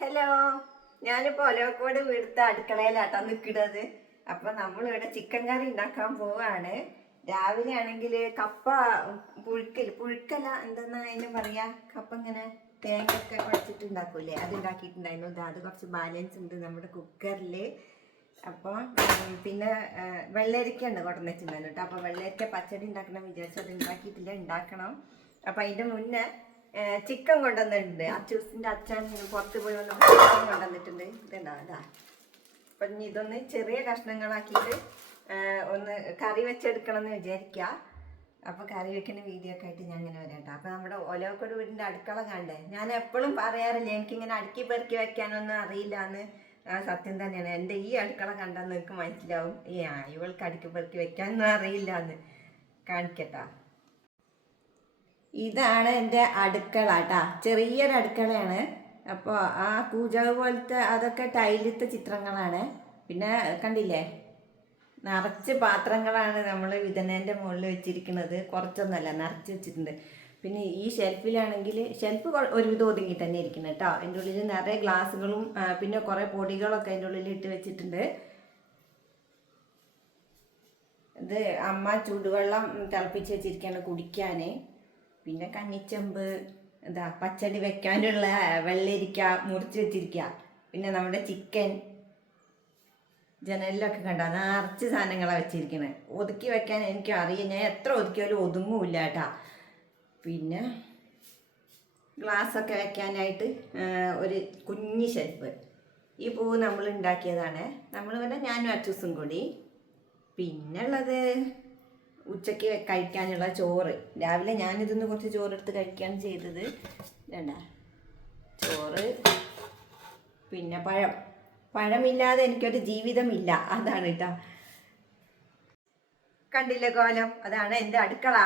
Hello, ഞാനിപ്പോൾ ഒലവക്കോട് വീടുത്തെ അടുക്കളയിലാട്ടോ നിൽക്കുന്നത്. അപ്പോൾ നമ്മളിവിടെ ചിക്കൻ കറി ഉണ്ടാക്കാൻ പോവാണ്. രാവിലെ ആണെങ്കിൽ കപ്പ പുഴുക്കല്ല എന്തെന്നാ അതിന് പറയാ, കപ്പ ഇങ്ങനെ തേങ്ങയൊക്കെ കുഴച്ചിട്ട് ഉണ്ടാക്കൂലേ, അത് ഉണ്ടാക്കിയിട്ടുണ്ടായിരുന്നു. അത് കുറച്ച് ബാലൻസ് ഉണ്ട് നമ്മുടെ കുക്കറിൽ. അപ്പോൾ പിന്നെ വെള്ളരിക്ക ഉണ്ട് കൊണ്ടുവന്നിട്ടുണ്ടായിരുന്നു കേട്ടോ. അപ്പോൾ വെള്ളരിക്ക പച്ചടി ഉണ്ടാക്കണം വിചാരിച്ചു, അത് ഉണ്ടാക്കിയിട്ടില്ല, ഉണ്ടാക്കണം. അപ്പോൾ അതിൻ്റെ മുന്നേ ചിക്കൻ കൊണ്ടുവന്നിട്ടുണ്ട്. അച്ചൂസിൻ്റെ അച്ഛൻ പുറത്ത് പോയി വന്ന് ചിക്കൻ കൊണ്ടുവന്നിട്ടുണ്ട്. ഇതുണ്ടാവും ഇതാ. അപ്പം ഇനി ഇതൊന്ന് ചെറിയ കഷ്ണങ്ങളാക്കിയിട്ട് ഒന്ന് കറി വെച്ചെടുക്കണം എന്ന് വിചാരിക്കുക. അപ്പോൾ കറി വെക്കുന്ന വീഡിയോ ഒക്കെ ആയിട്ട് ഞാൻ ഇങ്ങനെ വരാം കേട്ടോ. അപ്പോൾ നമ്മുടെ ഒലവക്കോട് വീടിൻ്റെ അടുക്കള കണ്ടേ, ഞാൻ എപ്പോഴും പറയാറില്ല എനിക്കിങ്ങനെ അടുക്കി പെറുക്കി വെക്കാനൊന്നും അറിയില്ല എന്ന്. സത്യം തന്നെയാണ്. എൻ്റെ ഈ അടുക്കള കണ്ടാൽ നിങ്ങൾക്ക് മനസ്സിലാവും ഇവൾക്ക് അടുക്കി പെറുക്കി വെക്കാനൊന്നും അറിയില്ല എന്ന്. കാണിക്കട്ടാ. ഇതാണ് എൻ്റെ അടുക്കള കേട്ടാ. ചെറിയൊരു അടുക്കളയാണ്. അപ്പോൾ ആ കൂജാവ് പോലത്തെ അതൊക്കെ ടൈലിത്തെ ചിത്രങ്ങളാണ്. പിന്നെ കണ്ടില്ലേ, നിറച്ച് പാത്രങ്ങളാണ് നമ്മൾ വിതനേൻ്റെ മുകളിൽ വെച്ചിരിക്കുന്നത്. കുറച്ചൊന്നുമല്ല, നിറച്ച് വെച്ചിട്ടുണ്ട്. പിന്നെ ഈ ഷെൽഫിലാണെങ്കിൽ ഷെൽഫ് ഒരുവിധം ഒതുങ്ങി തന്നെ ഇരിക്കുന്നത് കേട്ടോ. അതിൻ്റെ ഉള്ളിൽ നിറയെ ഗ്ലാസ്സുകളും പിന്നെ കുറേ പൊടികളൊക്കെ അതിൻ്റെ ഉള്ളിൽ ഇട്ട് വെച്ചിട്ടുണ്ട്. ഇത് അമ്മ ചൂടുവെള്ളം തിളപ്പിച്ച് വെച്ചിരിക്കുകയാണ് കുടിക്കാൻ. പിന്നെ കഞ്ഞിച്ചെമ്പ്, എന്താ പച്ചടി വെക്കാനുള്ള വെള്ളരിക്ക മുറിച്ച് വെച്ചിരിക്കുക. പിന്നെ നമ്മുടെ ചിക്കൻ ജനലിലൊക്കെ കണ്ട നിറച്ച് സാധനങ്ങളാണ് വെച്ചിരിക്കുന്നത്. ഒതുക്കി വെക്കാൻ എനിക്ക് അറിയാം, ഞാൻ എത്ര ഒതുക്കിയാലും ഒതുങ്ങൂല്ല കേട്ടാ. പിന്നെ ഗ്ലാസ്സൊക്കെ വെക്കാനായിട്ട് ഒരു കുഞ്ഞ് ഷെൽഫ്. ഈ പൂവ് നമ്മൾ ഉണ്ടാക്കിയതാണ്. നമ്മൾ പറഞ്ഞാൽ ഞാനും അച്ചൂസും കൂടി. പിന്നെ ഉള്ളത് ഉച്ചയ്ക്ക് കഴിക്കാനുള്ള ചോറ്. രാവിലെ ഞാനിതൊന്ന് കുറച്ച് ചോറെടുത്ത് കഴിക്കുകയാണ് ചെയ്തത്. വേണ്ട ചോറ്, പിന്നെ പഴമില്ലാതെ എനിക്കൊരു ജീവിതമില്ല, അതാണ് കേട്ടോ. കണ്ടില്ലേ കോലം, അതാണ് എൻ്റെ അടുക്കള.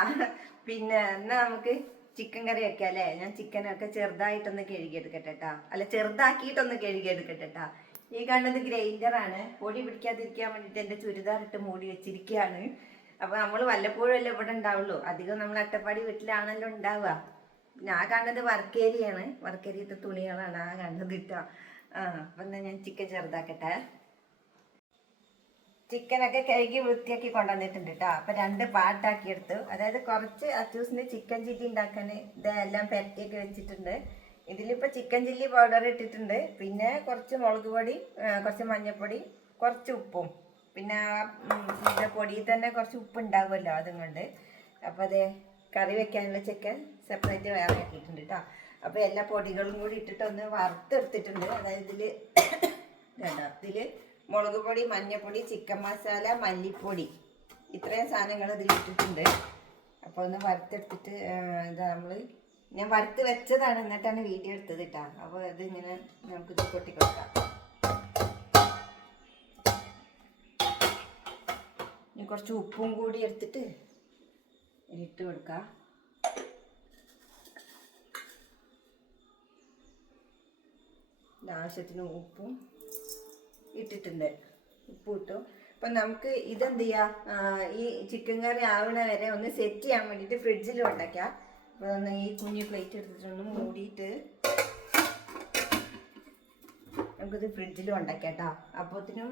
പിന്നെ എന്നാൽ നമുക്ക് ചിക്കൻ കറി വെക്കാം അല്ലേ. ഞാൻ ചിക്കനൊക്കെ ചെറുതായിട്ടൊന്ന് കഴുകിയെടുക്കട്ടെ കേട്ടോ. അല്ല, ചെറുതാക്കിയിട്ടൊന്ന് കഴുകിയെടുക്കട്ടെ കേട്ടോ. ഈ കാണുന്നത് ഗ്രൈൻഡറാണ്. പൊടി പിടിക്കാതിരിക്കാൻ വേണ്ടിയിട്ട് എൻ്റെ ചുരിദാർ ഇട്ട് മൂടി വെച്ചിരിക്കുകയാണ്. അപ്പോൾ നമ്മൾ വല്ലപ്പോഴും അല്ലേ ഇവിടെ ഉണ്ടാവുള്ളൂ. അധികം നമ്മൾ അട്ടപ്പാടി വീട്ടിലാണല്ലോ ഉണ്ടാവുക. ഞാൻ കാണുന്നത് വർക്കേരിയാണ്, വർക്കേരിയത്തെ തുണികളാണ് ആ കണ്ടത് കേട്ടോ. അപ്പം എന്നാൽ ഞാൻ ചിക്കൻ ചെറുതാക്കട്ടെ. ചിക്കനൊക്കെ കഴുകി വൃത്തിയാക്കി കൊണ്ടുവന്നിട്ടുണ്ട് കേട്ടോ. അപ്പം 2 പാട്ടാക്കി എടുത്തു. അതായത് കുറച്ച് അച്ചൂസിന് ചിക്കൻ ചില്ലി ഉണ്ടാക്കാൻ ഇതെല്ലാം പെരട്ടിയൊക്കെ വെച്ചിട്ടുണ്ട്. ഇതിലിപ്പോൾ ചിക്കൻ ചില്ലി പൗഡർ ഇട്ടിട്ടുണ്ട്. പിന്നെ കുറച്ച് മുളക് പൊടി, കുറച്ച് മഞ്ഞൾപ്പൊടി, കുറച്ച് ഉപ്പും, പിന്നെ ഇതിൻ്റെ പൊടിയിൽ തന്നെ കുറച്ച് ഉപ്പ് ഉണ്ടാകുമല്ലോ അതും കൊണ്ട്. അപ്പോൾ അതേ കറി വെക്കാനുള്ള ചിക്കൻ സെപ്പറേറ്റ് വേറെ ആക്കിയിട്ടുണ്ട് കേട്ടോ. അപ്പോൾ എല്ലാ പൊടികളും കൂടി ഇട്ടിട്ട് ഒന്ന് വറുത്തെടുത്തിട്ടുണ്ട്. അതായത് ഇതിൽ മുളക് പൊടി, മഞ്ഞൾപ്പൊടി, ചിക്കൻ മസാല, മല്ലിപ്പൊടി, ഇത്രയും സാധനങ്ങൾ ഇതിലിട്ടിട്ടുണ്ട്. അപ്പോൾ ഒന്ന് വറുത്തെടുത്തിട്ട് ഞാൻ വറുത്ത് വെച്ചതാണ്, എന്നിട്ടാണ് വീഡിയോ എടുത്തത് കേട്ടോ. അപ്പോൾ ഇതിങ്ങനെ നമുക്കിത് കൊട്ടിക്കൊടുക്കാം. ഇനി കുറച്ച് ഉപ്പും കൂടി എടുത്തിട്ട് ഇട്ട് കൊടുക്കാം. ആവശ്യത്തിന് ഉപ്പും ഇട്ടിട്ടുണ്ട്, ഉപ്പ് ഇട്ടു. അപ്പം നമുക്ക് ഇതെന്ത് ചെയ്യാം, ഈ ചിക്കൻ കറി ആവണ വരെ ഒന്ന് സെറ്റ് ചെയ്യാൻ വേണ്ടിയിട്ട് ഫ്രിഡ്ജിൽ ഉണ്ടാക്കാം. അപ്പോൾ ഒന്ന് ഈ കുഞ്ഞ് പ്ലേറ്റ് എടുത്തിട്ടൊന്ന് മൂടിയിട്ട് നമുക്കിത് ഫ്രിഡ്ജിൽ ഉണ്ടാക്കാം കേട്ടോ. അപ്പോഴത്തേനും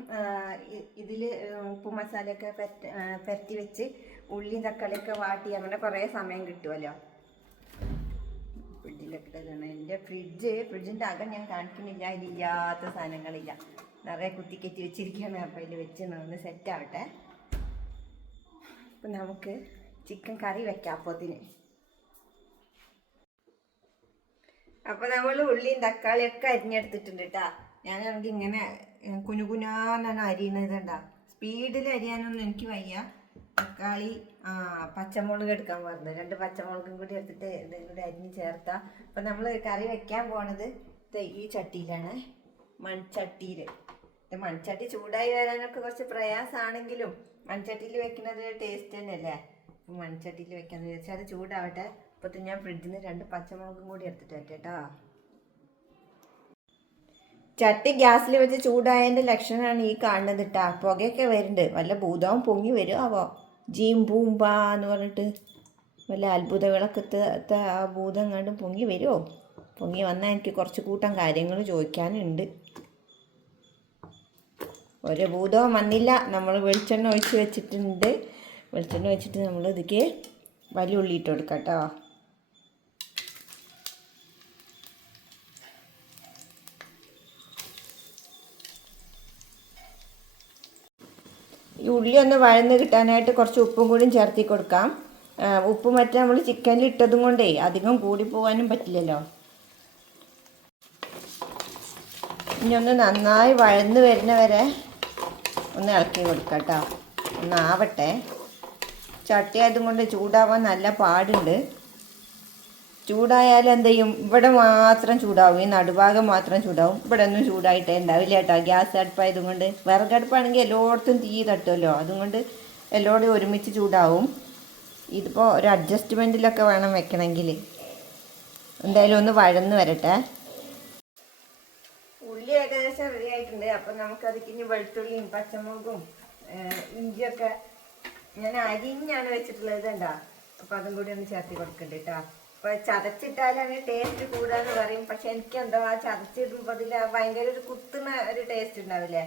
ഇതിൽ ഉപ്പും മസാലയൊക്കെ പരത്തി വെച്ച് ഉള്ളിയും തക്കാളിയൊക്കെ വാട്ടി അങ്ങനെ കുറേ സമയം കിട്ടുമല്ലോ. ഫ്രിഡ്ജിലൊക്കെ ഇട്ടതാണ്. എൻ്റെ ഫ്രിഡ്ജിൻ്റെ അകം ഞാൻ കാണിക്കുന്നില്ല, അതിലില്ലാത്ത സാധനങ്ങളില്ല, നിറയെ കുത്തിക്കറ്റി വെച്ചിരിക്കുകയാണ്. അപ്പോൾ അതിൽ വെച്ച് ഒന്ന് സെറ്റാവട്ടെ. അപ്പം നമുക്ക് ചിക്കൻ കറി വെക്കാം അപ്പോഴത്തിന്. അപ്പോൾ നമ്മൾ ഉള്ളിയും തക്കാളിയൊക്കെ അരിഞ്ഞെടുത്തിട്ടുണ്ട് കേട്ടോ. ഞാനാണെങ്കിൽ ഇങ്ങനെ കുനുകുനാന്നാണ് അരിയണത് കേട്ടോ. സ്പീഡിൽ അരിയാനൊന്നും എനിക്ക് വയ്യ. തക്കാളി പച്ചമുളക് എടുക്കാൻ പറഞ്ഞത്, 2 പച്ചമുളകും കൂടി എടുത്തിട്ട് ഇതും കൂടി അരിഞ്ഞ് ചേർത്താം. അപ്പം നമ്മൾ കറി വെക്കാൻ പോണത് ഈ ചട്ടിയിലാണ്, മൺചട്ടിയിൽ. മൺചട്ടി ചൂടായി വരാനൊക്കെ കുറച്ച് പ്രയാസമാണെങ്കിലും മൺചട്ടിയിൽ വെക്കുന്നത് ടേസ്റ്റ് തന്നെയല്ലേ. അപ്പം മൺചട്ടിയിൽ വെക്കാന്ന് വിചാരിച്ചാൽ അത് ചൂടാവട്ടെ. അപ്പോൾ ഞാൻ ഫ്രിഡ്ജിൽ നിന്ന് 2 പച്ചമുളകും കൂടി എടുത്തിട്ട് വെച്ചേട്ടാ. ചട്ടി ഗ്യാസിൽ വെച്ച് ചൂടായതിൻ്റെ ലക്ഷണമാണ് ഈ കാണുന്നത് കേട്ടോ. പുകയൊക്കെ വരുന്നുണ്ട്, വല്ല ഭൂതവും പൊങ്ങി വരുമോ, ജീം പൂമ്പാ എന്ന് പറഞ്ഞിട്ട് വല്ല അത്ഭുത വിളക്കത്തെ ആ ഭൂതം കണ്ടും പൊങ്ങി വരുമോ, പൊങ്ങി വന്നാൽ എനിക്ക് കുറച്ച് കൂട്ടം കാര്യങ്ങൾ ചോദിക്കാനുണ്ട്. ഒരു ഭൂതവും വന്നില്ല. നമ്മൾ വെളിച്ചെണ്ണ ഒഴിച്ച് വെച്ചിട്ടുണ്ട്. വെളിച്ചെണ്ണ വെച്ചിട്ട് നമ്മൾ ഇതിലേക്ക് വലിയ ഉള്ളി ഇട്ട് കൊടുക്കാം കേട്ടോ. ഈ ഉള്ളി ഒന്ന് വഴന്ന് കിട്ടാനായിട്ട് കുറച്ച് ഉപ്പും കൂടി ചേർത്തി കൊടുക്കാം. ഉപ്പ് മറ്റേ നമ്മൾ ചിക്കനിൽ ഇട്ടതും കൊണ്ടേ അധികം കൂടി പോകാനും പറ്റില്ലല്ലോ. ഇനി ഒന്ന് നന്നായി വഴന്ന് വരുന്ന വരെ ഒന്ന് ഇളക്കി കൊടുക്കാം കേട്ടോ. ഒന്നാവട്ടെ. ചട്ടി ആയതും കൊണ്ട് ചൂടാവാൻ നല്ല പാടുണ്ട്. ചൂടായാലും എന്ത് ചെയ്യും, ഇവിടെ മാത്രം ചൂടാവും, ഈ നടുഭാഗം മാത്രം ചൂടാവും. ഇവിടെ ഒന്നും ചൂടായിട്ടേ ഉണ്ടാവില്ല കേട്ടോ. ഗ്യാസ് അടുപ്പായതും കൊണ്ട്. വിറകടുപ്പാണെങ്കിൽ എല്ലായിടത്തും തീ തട്ടുമല്ലോ, അതുകൊണ്ട് എല്ലായിടും ഒരുമിച്ച് ചൂടാവും. ഇതിപ്പോൾ ഒരു അഡ്ജസ്റ്റ്മെൻറ്റിലൊക്കെ വേണം വെക്കണമെങ്കിൽ. എന്തായാലും ഒന്ന് വഴന്ന് വരട്ടെ. ഉള്ളി ഏകദേശം റെഡി ആയിട്ടുണ്ട്. അപ്പം നമുക്കതിക്ക് ഇനി വെളുത്തുള്ളിയും പച്ചമുളകും ഇഞ്ചിയൊക്കെ ഞാൻ അരിഞ്ഞാണ് വെച്ചിട്ടുള്ളത് കണ്ടോ. അപ്പം അതും കൂടി ഒന്ന് ചേർത്തി കൊടുക്കണ്ട കേട്ടോ. അപ്പോൾ ചതച്ചിട്ടാലാണ് ടേസ്റ്റ് കൂടാന്ന് പറയും. പക്ഷെ എനിക്കെന്തോ ആ ചതച്ചിടുമ്പോൾ അതിൽ ഭയങ്കര ഒരു കുത്തുന്ന ഒരു ടേസ്റ്റ് ഉണ്ടാവില്ലേ,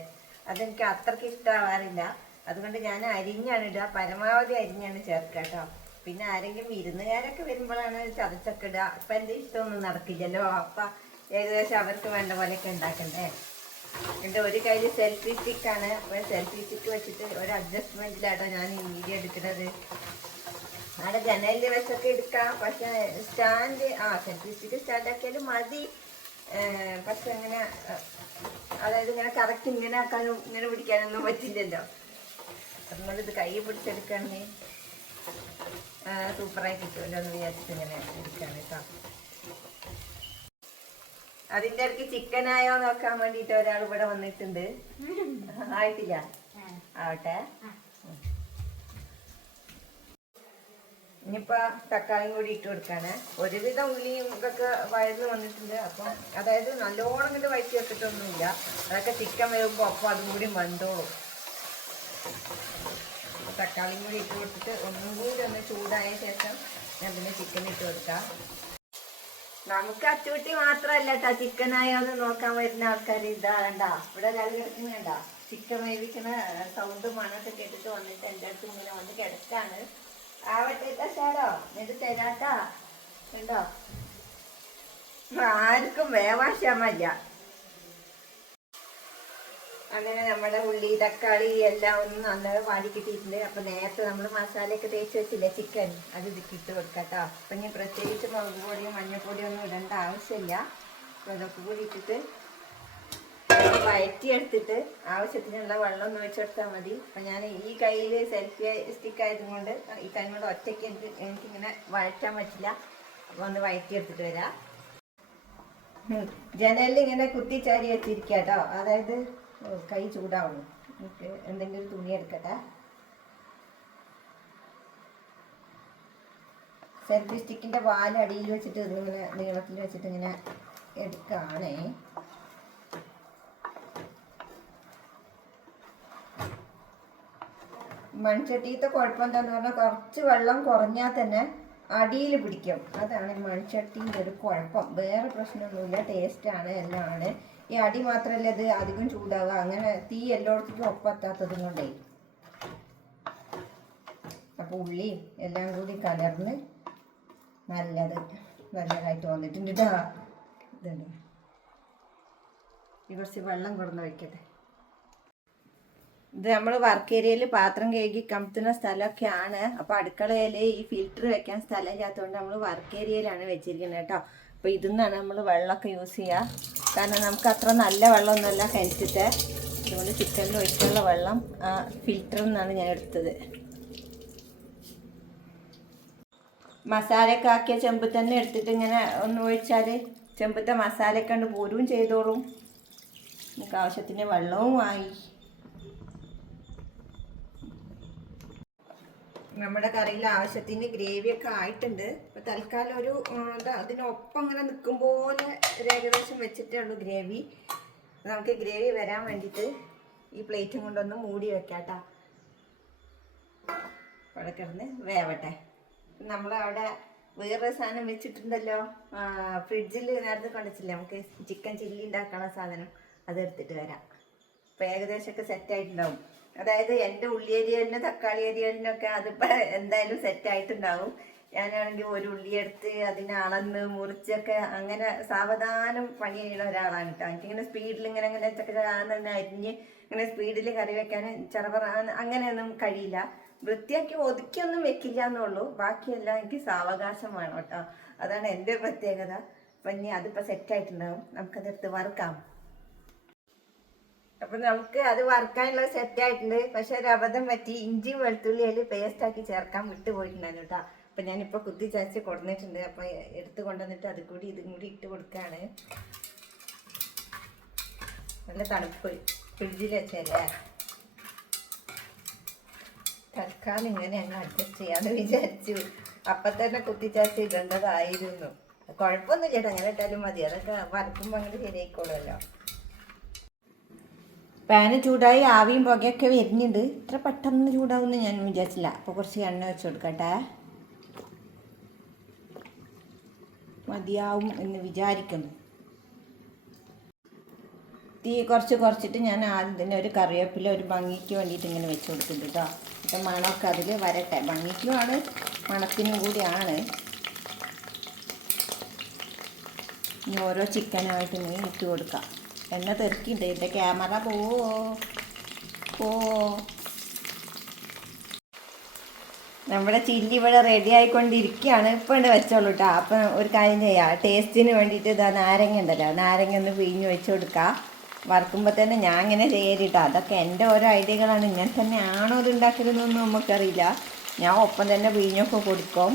അതെനിക്ക് അത്രയ്ക്ക് ഇഷ്ടമാവാറില്ല. അതുകൊണ്ട് ഞാൻ അരിഞ്ഞാണ് ഇടുക. പരമാവധി അരിഞ്ഞാണ് ചേർക്കുക കേട്ടോ. പിന്നെ ആരെങ്കിലും വിരുന്നുകാരൊക്കെ വരുമ്പോഴാണ് ചതച്ചൊക്കെ ഇടുക. അപ്പം എൻ്റെ ഇഷ്ടമൊന്നും നടക്കില്ലല്ലോ. അപ്പം ഏകദേശം അവർക്ക് വേണ്ട പോലെയൊക്കെ ഉണ്ടാക്കണ്ടേ. എൻ്റെ ഒരു കയ്യിൽ സെൽഫി സ്റ്റിക്കാണ്. അപ്പോൾ സെൽഫി സ്റ്റിക്ക് വെച്ചിട്ട് ഒരു അഡ്ജസ്റ്റ്മെൻറ്റിലാട്ടോ ഞാൻ ഈ വീഡിയോ എടുക്കുന്നത്. അവിടെ ജനലിൽ വെച്ചൊക്കെ എടുക്കാം. പക്ഷെ സ്റ്റാൻഡ് സെൽഫി സ്റ്റിക്ക് സ്റ്റാൻഡാക്കിയാലും മതി. പക്ഷെ അങ്ങനെ അതായത് ഇങ്ങനെ കറക്റ്റ് ഇങ്ങനെ ആക്കാനും ഇങ്ങനെ പിടിക്കാനൊന്നും പറ്റില്ലല്ലോ. അതുകൊണ്ട് ഇത് കൈ പിടിച്ചെടുക്കുകയാണെങ്കിൽ സൂപ്പറായി കിട്ടുമല്ലോ എന്ന് വിചാരിച്ചിട്ട് ഇങ്ങനെ എടുക്കുകയാണ് കേട്ടോ. അതിൻ്റെ ഇടയ്ക്ക് ചിക്കൻ ആയോ നോക്കാൻ വേണ്ടിയിട്ട് ഒരാൾ ഇവിടെ വന്നിട്ടുണ്ട്. ആയിട്ടില്ല, ആവട്ടെ. ഇനിയിപ്പോൾ തക്കാളിയും കൂടി ഇട്ട് കൊടുക്കാണ്. ഒരുവിധം ഉള്ളിയും ഇതൊക്കെ വഴന്ന് വന്നിട്ടുണ്ട്. അപ്പം അതായത് നല്ലോണം ഇങ്ങോട്ട് വഴറ്റി വെച്ചിട്ടൊന്നുമില്ല. അതൊക്കെ ചിക്കൻ വരുമ്പോൾ അപ്പം അതും കൂടി വന്നോളും. തക്കാളിയും കൂടി ഇട്ട് കൊടുത്തിട്ട് ഒന്നും കൂടി ഒന്ന് ചൂടായ ശേഷം ഞാൻ പിന്നെ ചിക്കൻ ഇട്ട് കൊടുക്കാം. നമുക്ക് അച്ചുകുട്ടി മാത്രമല്ല കേട്ടോ ചിക്കനായോന്ന് നോക്കാൻ വരുന്ന ആൾക്കാർ. ഇതാ വേണ്ട, ഇവിടെ ഒരാൾ കിടക്കുന്ന വേണ്ട. ചിക്കൻ വേവിക്കണ സൗണ്ടും മണമൊക്കെ കേട്ടിട്ട് വന്നിട്ട് എൻ്റെ അടുത്ത് ഇങ്ങനെ വന്ന് കിടക്കാണ്. ആവട്ടെ ഷാടോ, എന്നിട്ട് തരാട്ടാ. ഉണ്ടോ, ആർക്കും വേവാൻ ക്ഷമല്ല. അങ്ങനെ നമ്മുടെ ഉള്ളി തക്കാളി എല്ലാം ഒന്ന് നന്നായി വാടി കിട്ടിയിട്ടുണ്ട്. അപ്പം നേരത്തെ നമ്മൾ മസാലയൊക്കെ തേച്ച് വെച്ചില്ലേ ചിക്കൻ, അത് ഇതിക്ക് ഇട്ട് കൊടുക്കാട്ടോ. അപ്പം ഇനി പ്രത്യേകിച്ച് മുളക് പൊടിയും മഞ്ഞൾപ്പൊടിയും ഒന്നും ഇടേണ്ട ആവശ്യമില്ല. അപ്പം ഇതൊക്കെ കൂടി ഇട്ടിട്ട് വഴറ്റിയെടുത്തിട്ട് ആവശ്യത്തിനുള്ള വെള്ളം ഒന്ന് വെച്ചെടുത്താൽ മതി. അപ്പം ഞാൻ ഈ കയ്യിൽ സെൽഫി സ്റ്റിക്ക് ആയതുകൊണ്ട് ഈ കൈ കൊണ്ട് ഒറ്റയ്ക്ക് എനിക്കിങ്ങനെ വഴറ്റാൻ പറ്റില്ല. അപ്പോൾ ഒന്ന് വഴറ്റിയെടുത്തിട്ട് വരാം. ജനലിൽ ഇങ്ങനെ കുത്തിച്ചാരി വെച്ചിരിക്കുക കേട്ടോ. അതായത് കൈ ചൂടാവുന്നു. നമുക്ക് എന്തെങ്കിലും ഒരു തുണി എടുക്കട്ടെ. സെൽഫി സ്റ്റിക്കിൻ്റെ വാല് അടിയിൽ വെച്ചിട്ട് ഇങ്ങനെ നീളത്തിൽ വെച്ചിട്ട് ഇങ്ങനെ എടുക്കുകയാണേ. മൺചട്ടിയത്തെ കുഴപ്പം എന്താന്ന് പറഞ്ഞാൽ കുറച്ച് വെള്ളം കുറഞ്ഞാൽ തന്നെ അടിയിൽ പിടിക്കും. അതാണ് മൺചട്ടീൻ്റെ ഒരു കുഴപ്പം. വേറെ പ്രശ്നമൊന്നുമില്ല, ടേസ്റ്റാണ്, എല്ലാം ആണ്. ഈ അടി മാത്രമല്ല ഇത് അധികം ചൂടാവുക. അങ്ങനെ തീ എല്ലായിടത്തേക്കും ഒപ്പെത്താത്തതും കൊണ്ടേ. അപ്പോൾ ഉള്ളിയും എല്ലാം കൂടി കലർന്ന് നല്ലതായിട്ട് വന്നിട്ടുണ്ട് കേട്ടോ. ഇതുണ്ട്, കുറച്ച് വെള്ളം കൊടുന്ന് വയ്ക്കട്ടെ. ഇത് നമ്മൾ വർക്ക് ഏരിയയിൽ പാത്രം കഴുകി കമത്തുന്ന സ്ഥലമൊക്കെയാണ്. അപ്പോൾ അടുക്കളയിൽ ഈ ഫിൽറ്റർ വെക്കാൻ സ്ഥലമില്ലാത്തതുകൊണ്ട് നമ്മൾ വർക്ക് ഏരിയയിലാണ് വെച്ചിരിക്കുന്നത് കേട്ടോ. അപ്പോൾ ഇതിൽ നിന്നാണ് നമ്മൾ വെള്ളമൊക്കെ യൂസ് ചെയ്യുക. കാരണം നമുക്ക് അത്ര നല്ല വെള്ളമൊന്നുമല്ല കിണറ്റിട്ട്. അതുകൊണ്ട് ചിക്കനിൽ ഒഴിച്ചുള്ള വെള്ളം ആ ഫിൽറ്ററിൽ നിന്നാണ് ഞാൻ എടുത്തത്. മസാലയൊക്കെ ആക്കിയ ചെമ്പ് തന്നെ എടുത്തിട്ട് ഇങ്ങനെ ഒന്ന് ഒഴിച്ചാൽ ചെമ്പത്തെ മസാലയൊക്കെ കണ്ട് പോരുകയും ചെയ്തോളും. നമുക്ക് ആവശ്യത്തിന് വെള്ളവും ആയി. നമ്മുടെ കറിയിൽ ആവശ്യത്തിന് ഗ്രേവിയൊക്കെ ആയിട്ടുണ്ട്. അപ്പോൾ തൽക്കാലം ഒരു അതിനൊപ്പം ഇങ്ങനെ നിൽക്കും പോലെ ഒരു ഏകദേശം വെച്ചിട്ടേ ഉള്ളൂ ഗ്രേവി. നമുക്ക് ഗ്രേവി വരാൻ വേണ്ടിയിട്ട് ഈ പ്ലേറ്റും കൊണ്ടൊന്ന് മൂടി വെക്കാം കേട്ടോ. അവിടെ കിടന്ന് വേവട്ടെ. നമ്മളവിടെ വേറെ സാധനം വെച്ചിട്ടുണ്ടല്ലോ, ഫ്രിഡ്ജിൽ നേരത്തെ കൊണ്ടുവച്ചില്ലേ നമുക്ക് ചിക്കൻ ചില്ലി ഉണ്ടാക്കാനുള്ള സാധനം, അതെടുത്തിട്ട് വരാം. ഇപ്പം ഏകദേശമൊക്കെ സെറ്റായിട്ടുണ്ടാവും. അതായത് എൻ്റെ ഉള്ളിയരിയലിനും തക്കാളി അരിയലിനൊക്കെ അതിപ്പോൾ എന്തായാലും സെറ്റായിട്ടുണ്ടാവും. ഞാനാണെങ്കിൽ ഒരു ഉള്ളിയെടുത്ത് അതിനെ അളന്ന് മുറിച്ചൊക്കെ അങ്ങനെ സാവധാനം പണി ചെയ്യുന്ന ഒരാളാണ് കേട്ടോ. എനിക്കിങ്ങനെ സ്പീഡിൽ ഇങ്ങനെ ചക്കനെ അരിഞ്ഞ് ഇങ്ങനെ സ്പീഡിൽ കറി വെക്കാൻ ചെറപറ അങ്ങനെയൊന്നും കഴിയില്ല. വൃത്തിയാക്കി ഒതുക്കിയൊന്നും വെക്കില്ല എന്നുള്ളൂ, ബാക്കിയെല്ലാം എനിക്ക് സാവകാശം വേണം കേട്ടോ. അതാണ് എൻ്റെ പ്രത്യേകത. അപ്പം ഇനി അതിപ്പോൾ സെറ്റായിട്ടുണ്ടാവും, നമുക്കതെടുത്ത് വറുക്കാം. അപ്പം നമുക്ക് അത് വറുക്കാനുള്ള സെറ്റായിട്ടുണ്ട്. പക്ഷെ ഒരു അബദ്ധം പറ്റി, ഇഞ്ചിയും വെളുത്തുള്ളി അതിൽ പേസ്റ്റാക്കി ചേർക്കാൻ വിട്ടുപോയിട്ടുണ്ടായിരുന്നു കേട്ടോ. അപ്പം ഞാനിപ്പോൾ കുത്തി ചതച്ച് കൊടുത്തിട്ടുണ്ട്. അപ്പോൾ എടുത്ത് കൊണ്ടുവന്നിട്ട് അത് കൂടി ഇതും കൂടി ഇട്ട് കൊടുക്കുകയാണ്. നല്ല തണുപ്പ്, ഫ്രിഡ്ജിൽ വെച്ചല്ലേ. തൽക്കാലം ഇങ്ങനെ അങ്ങ് അഡ്ജസ്റ്റ് ചെയ്യാമെന്ന് വിചാരിച്ചു. അപ്പം തന്നെ കുത്തി ചതച്ച് ഇടേണ്ടതായിരുന്നു. കുഴപ്പമൊന്നുമില്ല കേട്ടോ, അങ്ങനെ ഇട്ടാലും മതി. അതൊക്കെ വറുക്കുമ്പോൾ അങ്ങനെ ശരിയായിക്കോളുമല്ലോ. പാന് ചൂടായി ആവിയും പുകയൊക്കെ വരുന്നുണ്ട്. ഇത്ര പെട്ടെന്ന് ചൂടാവുമെന്ന് ഞാൻ വിചാരിച്ചില്ല. അപ്പോൾ കുറച്ച് എണ്ണ വെച്ച് കൊടുക്കട്ടെ. മതിയാവും എന്ന് വിചാരിക്കുന്നു. തീ കുറച്ചിട്ട് ഞാൻ ആദ്യം തന്നെ ഒരു കറിവേപ്പില ഒരു ഭംഗിക്ക് വേണ്ടിയിട്ട് ഇങ്ങനെ വെച്ച് കൊടുക്കുന്നുണ്ട് കേട്ടോ. അപ്പം മണമൊക്കെ അതിൽ വരട്ടെ. ഭംഗിക്കുമാണ്, മണത്തിനും കൂടിയാണ്. ഇനി ഓരോ ചിക്കനായിട്ട് ഇങ്ങനെ ഇട്ട് കൊടുക്കാം. എണ്ണ തെറിക്കുന്നുണ്ട്. എൻ്റെ ക്യാമറ നമ്മുടെ ചില്ലി ഇവിടെ റെഡി ആയിക്കൊണ്ടിരിക്കുകയാണ്. ഇപ്പം ഇവിടെ വെച്ചോളൂ കേട്ടോ. അപ്പം ഒരു കാര്യം ചെയ്യാം, ടേസ്റ്റിന് വേണ്ടിയിട്ട് ഇതാ നാരങ്ങ ഉണ്ടല്ലോ, നാരങ്ങ ഒന്ന് പിഴിഞ്ഞ് വെച്ച് കൊടുക്കുക. വറുക്കുമ്പോൾ തന്നെ ഞാൻ ഇങ്ങനെ ചെയ്യലിട്ടോ. അതൊക്കെ എൻ്റെ ഓരോ ഐഡിയകളാണ്. ഇങ്ങനെ തന്നെ ആണോ ഇത് ഉണ്ടാക്കരുതെന്നൊന്നും നമുക്കറിയില്ല. ഞാൻ ഒപ്പം തന്നെ പിഴിഞ്ഞൊക്കെ കൊടുക്കും.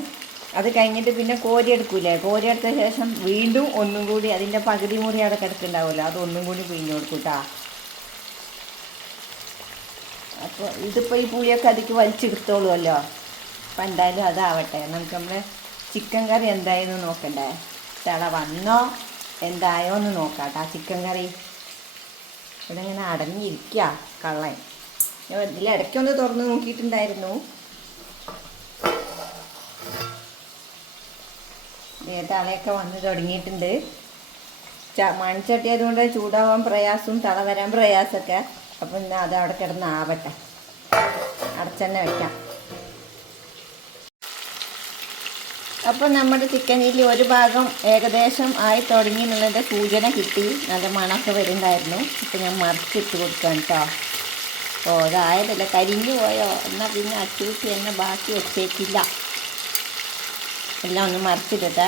അത് കഴിഞ്ഞിട്ട് പിന്നെ കോരിയെടുക്കൂലേ, കോരിയെടുത്ത ശേഷം വീണ്ടും ഒന്നും കൂടി അതിൻ്റെ പകുതി മുറി അവിടെ കിടക്കുന്നുണ്ടാവുമല്ലോ, അതൊന്നും കൂടി പിഴിഞ്ഞ് കൊടുക്കും കേട്ടോ. അപ്പോൾ ഇതിപ്പോൾ ഈ പുളിയൊക്കെ അതിക്ക് വലിച്ചെടുത്തോളുമല്ലോ. അപ്പം എന്തായാലും അതാവട്ടെ. നമുക്ക് നമ്മുടെ ചിക്കൻ കറി എന്തായെന്ന് നോക്കണ്ടേ. തിള വന്നോ എന്തായോ എന്ന് നോക്കാം കേട്ടോ. ചിക്കൻ കറി ഇവിടെ ഇങ്ങനെ അടങ്ങിയിരിക്കുക കള്ളൻ. ഇതിലിടയ്ക്കൊന്ന് തുറന്ന് നോക്കിയിട്ടുണ്ടായിരുന്നു. തളയൊക്കെ വന്ന് തുടങ്ങിയിട്ടുണ്ട്. മൺചട്ടി ആയതുകൊണ്ട് ചൂടാവാൻ പ്രയാസവും തള വരാൻ പ്രയാസമൊക്കെ. അപ്പം ഇന്ന് അത് അവിടെ കിടന്ന് ആവട്ടെ, അടച്ചെന്നെ വയ്ക്കാം. അപ്പം നമ്മുടെ ചിക്കൻ ചില്ലി ഒരു ഭാഗം ഏകദേശം ആയി തുടങ്ങി എന്നുള്ളതിൻ്റെ സൂചന കിട്ടി. നല്ല മണമൊക്കെ വരുന്നുണ്ടായിരുന്നു. അപ്പം ഞാൻ മറിച്ചിട്ട് കൊടുക്കാം കേട്ടോ. ഓ അതായതല്ല, കരിഞ്ഞു പോയോ? എന്നാൽ പിന്നെ അച്ചുകുട്ടി എന്നെ ബാക്കി വെച്ചേക്കില്ല. എല്ലാം ഒന്ന് മറിച്ചിട്ടെ.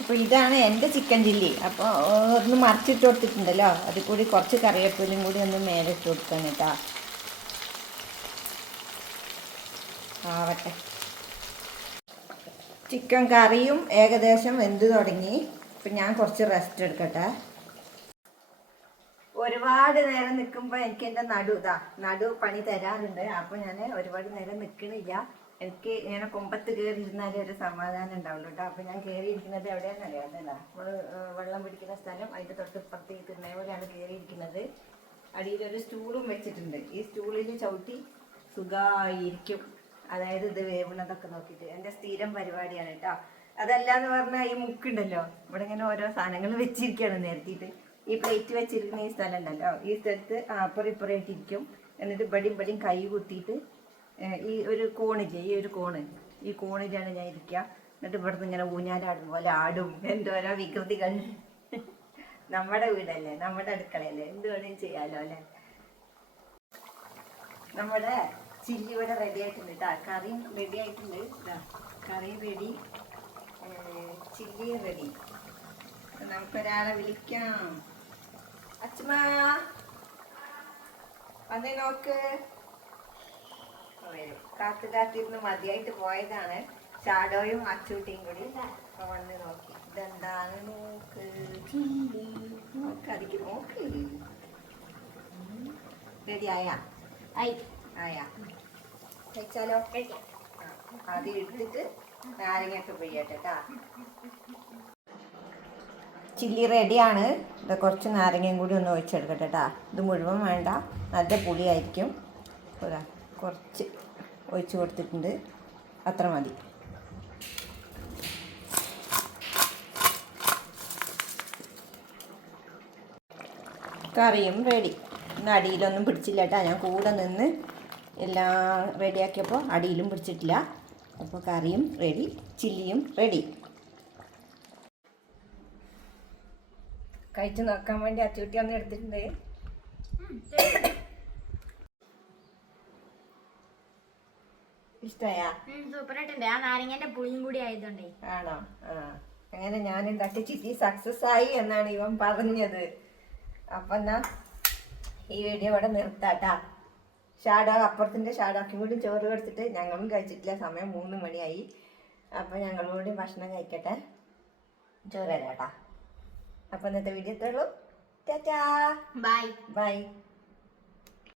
അപ്പോൾ ഇതാണ് എൻ്റെ ചിക്കൻ ചില്ലി. അപ്പോൾ ഒന്ന് മറിച്ചിട്ട് കൊടുത്തിട്ടുണ്ടല്ലോ, അതിൽ കൂടി കുറച്ച് കറിവേപ്പിലയും കൂടി ഒന്ന് മേലെ ഇട്ട് കൊടുക്കാൻ കേട്ടോ. ആവട്ടെ. ചിക്കൻ കറിയും ഏകദേശം വെന്ത് തുടങ്ങി. ഇപ്പം ഞാൻ കുറച്ച് റെസ്റ്റ് എടുക്കട്ടെ. ഒരുപാട് നേരം നിൽക്കുമ്പോൾ എനിക്ക് എൻ്റെ നടു പണി തരാറുണ്ട്. അപ്പോൾ ഞാൻ ഒരുപാട് നേരം നിൽക്കണില്ല. എനിക്ക് ഇങ്ങനെ കൊമ്പത്ത് കയറി ഇരുന്നാലേ ഒരു സമാധാനം ഉണ്ടാവുള്ളൂ കേട്ടോ. അപ്പോൾ ഞാൻ കയറിയിരിക്കുന്നത് എവിടെയാണെന്നറിയാം, അതല്ല നമ്മൾ വെള്ളം പിടിക്കുന്ന സ്ഥലം, അതിൻ്റെ തൊട്ട് തിന്നേ പോലെയാണ് കയറിയിരിക്കുന്നത്. അടിയിലൊരു സ്റ്റൂളും വെച്ചിട്ടുണ്ട്. ഈ സ്റ്റൂളിൽ ചവിട്ടി സുഖമായിരിക്കും. അതായത് ഇത് വേവണതൊക്കെ നോക്കിയിട്ട് എൻ്റെ സ്ഥിരം പരിപാടിയാണ് കേട്ടോ. അതല്ലാന്ന് പറഞ്ഞാൽ ഈ മുക്കുണ്ടല്ലോ, ഇവിടെ ഇങ്ങനെ ഓരോ സാധനങ്ങൾ വെച്ചിരിക്കുകയാണ് നിരത്തിയിട്ട്. ഈ പ്ലേറ്റ് വെച്ചിരിക്കുന്ന ഈ സ്ഥലം ഉണ്ടല്ലോ, ഈ സ്ഥലത്ത് ഇപ്പുറമായിട്ടിരിക്കും. എന്നിട്ട് ബടിയും കൈ കുത്തിയിട്ട് ഈ ഒരു കോണില്ലേ, ഈ കോണിലാണ് ഞാൻ ഇരിക്കുക. എന്നിട്ട് ഇവിടുന്ന് ഇങ്ങനെ ഊഞ്ഞാലാടും പോലെ ആടും. എന്തോരോ വികൃതികൾ. നമ്മുടെ വീടല്ലേ, നമ്മുടെ അടുക്കളയല്ലേ, എന്ത് വേണേലും ചെയ്യാലോ അല്ലേ. നമ്മുടെ ചില്ലി ഇവിടെ റെഡി ആയിട്ടുണ്ട് കേട്ടോ. കറിയും റെഡി ആയിട്ടുണ്ട്. കറി റെഡി, ചില്ലി റെഡി. നമുക്കൊരാളെ വിളിക്കാം. അച്ഛമ്മ വന്നേ നോക്ക്. കാത്തിരുന്ന് മതിയായിട്ട് പോയതാണ്. ഷാഡോയും അച്ചൂട്ടിയും കൂടി വന്ന് നോക്കി. ഇതെന്താണ് നോക്ക്, ചില്ലി നോക്ക്, അതിക്ക് നോക്ക്. റെഡി ആയാ കഴിച്ചാലോ? ആദ്യം എടുത്തിട്ട് നാരങ്ങയൊക്കെ പിഴിയട്ടെ കേട്ടാ. ചില്ലി റെഡിയാണ്. ഇത് കുറച്ച് നാരങ്ങയും കൂടി ഒന്ന് ഒഴിച്ചെടുക്കട്ടെ കേട്ടോ. ഇത് മുഴുവൻ വേണ്ട, നല്ല പുളിയായിരിക്കും. കുറച്ച് ഒഴിച്ച് കൊടുത്തിട്ടുണ്ട്, അത്ര മതി. കറിയും റെഡി. ഇന്ന് അടിയിലൊന്നും പിടിച്ചില്ല കേട്ടോ, ഞാൻ കൂടെ നിന്ന് എല്ലാം റെഡിയാക്കിയപ്പോൾ അടിയിലും പിടിച്ചിട്ടില്ല. അപ്പോൾ കറിയും റെഡി, ചില്ലിയും റെഡി. കഴിച്ച് നോക്കാൻ വേണ്ടി അച്ചുകുട്ടി ഒന്ന് എടുത്തിട്ടുണ്ട്. ഇഷ്ടമായാ? സൂപ്പറായിട്ടുണ്ട്. ആ നാരങ്ങന്റെ പുളിയും കൂടി ആയതുകൊണ്ടേ. ആണോ? ആ, അങ്ങനെ ഞാൻ തട്ടിച്ചിട്ടി സക്സസ് ആയി എന്നാണ് ഇവൻ പറഞ്ഞത്. അപ്പം എന്നാ ഈ വീഡിയോ ഇവിടെ നിർത്താട്ടാ. ഷാഡോ അപ്പുറത്തിൻ്റെ ഷാഡോക്കും കൂടി ചോറ് കൊടുത്തിട്ട് ഞങ്ങളും കഴിച്ചിട്ടില്ല, സമയം 3 മണിയായി. അപ്പം ഞങ്ങളും കൂടി ഭക്ഷണം കഴിക്കട്ടെ, ചോറ് തരാട്ടാ. അപ്പം ഇന്നത്തെ വീഡിയോ എത്തുള്ളൂ. Tata, bye by.